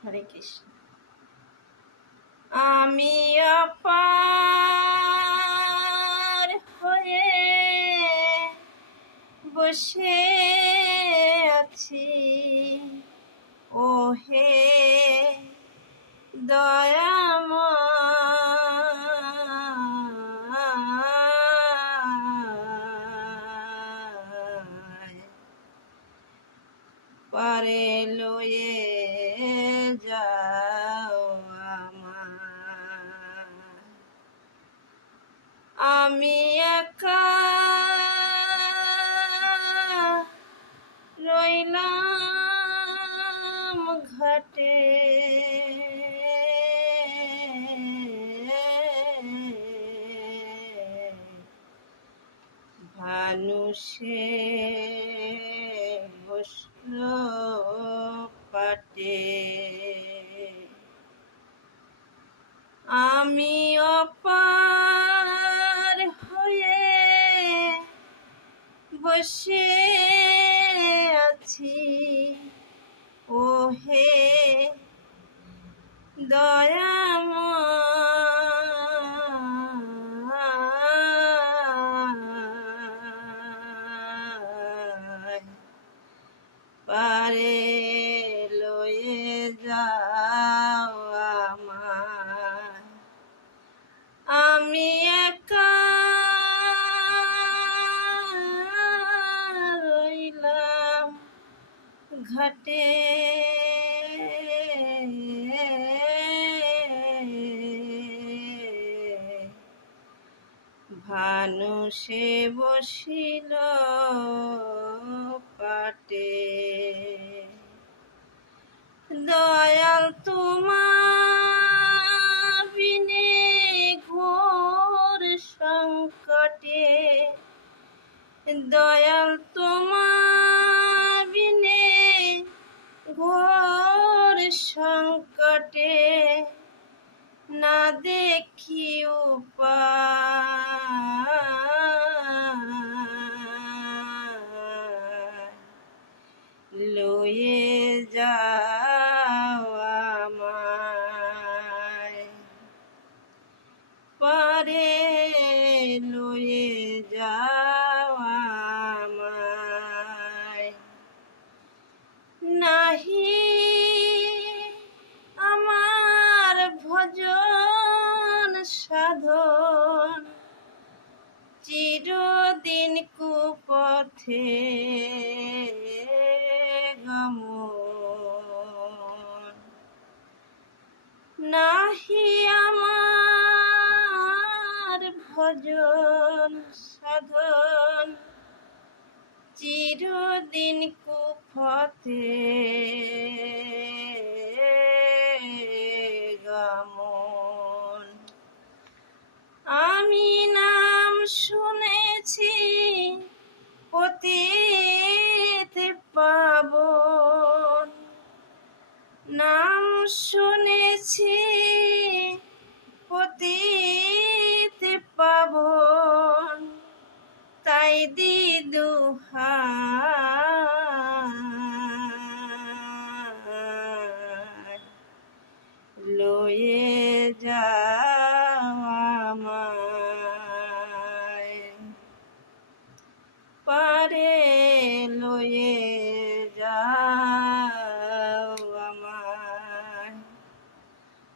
হরে কৃষ্ণ। আমি অপার হয়ে বসে আছি। ও হে দয়াময়। পারে লয়ে যাও আমায়। আমি একা রইলাম ঘাটে ভানুষে বসল আমি অপার হয়ে বসে আছি। ও হে দয়াময় যাও আমায়। আমি একা রইলাম ঘাটে। ভানুষে বসিল পাটে। দয়াল তোমার বিনে ঘোর সংকটে। দয়াল তোমার বিনে ঘোর সংকটে। না দেখি উপায় লয়ে কুপথে গমন। নাহি আমার ভজন সাধন। শুনেছি পতিত পাব তাই দিদু লয়ে যাওয়া পারে